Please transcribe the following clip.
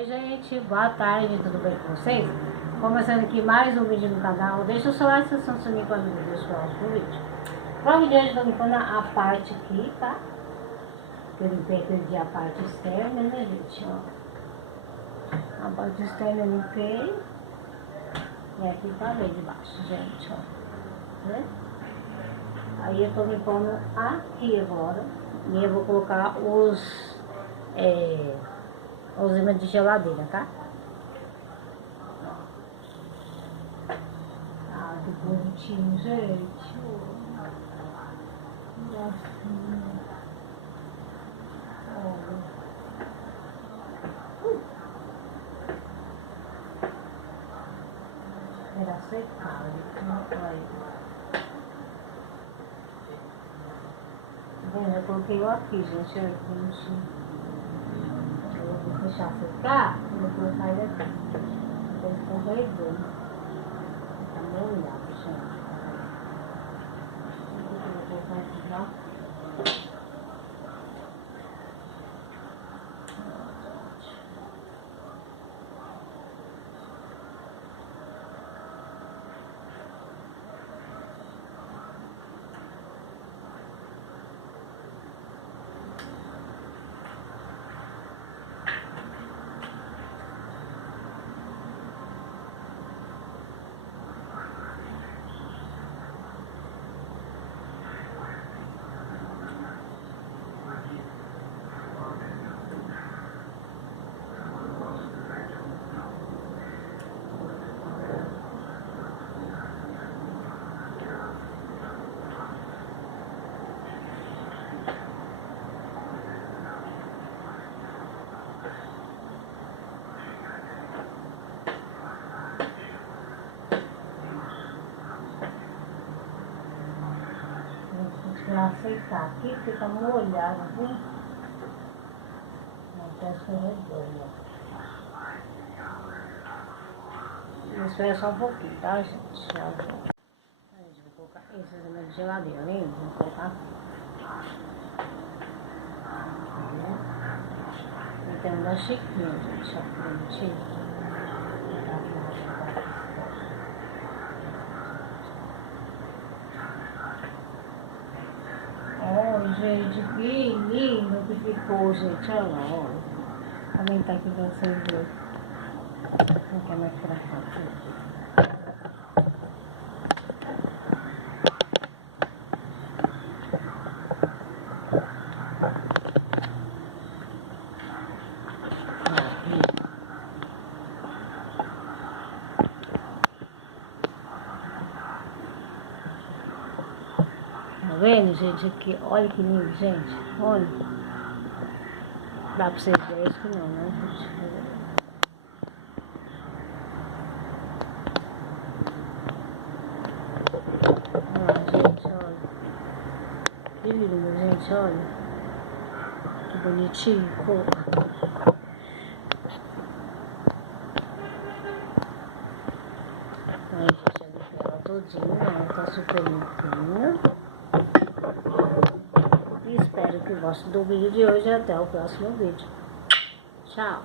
Oi gente, boa tarde, tudo bem com vocês? Começando aqui mais um vídeo no canal. Deixa o seu like se você não se inscreve no vídeo, deixa o like pro vídeo. Para o vídeo de hoje eu tô limpando a parte aqui, tá? Eu limpei aquele dia a parte externa, né gente, ó. A parte externa eu limpei. E aqui parei de baixo, gente, ó. Né? Aí eu tô limpando aqui agora. E eu vou colocar os imãs de geladeira, tá? Ah, que bonitinho, gente. Gracinha. Olha. Era secar, olha. Eu coloquei o aqui, gente, olha que bonitinho. Eu vou deixar secar e vou colocar ele aqui. Ele ficou vermelho. Tá meio olhado, gente. Eu vou colocar aqui, ó. Pra aceitar aqui, porque tá molhado, viu? Não tá escorregando. Espera só um pouquinho, tá, gente? Já volto. Aí, gente, vou colocar esses imãs de geladeira, né? Vou colocar aqui. E tem um da Chiquinha, gente, ó, que bonitinho. Gente, que lindo que ficou, gente. Olha lá, olha. Vou aumentar aqui pra vocês verem. Não quer mais pra cá, gente. Tá vendo, gente? Aqui, olha que lindo, gente. Olha. Dá pra vocês verem isso que não, né, gente? Olha lá, gente, olha. Que lindo, gente, olha. Que bonitinho, ficou. Aí, gente, eu limpei ela todinha, ela tá super limpinha. E espero que gostem do vídeo de hoje e até o próximo vídeo. Tchau!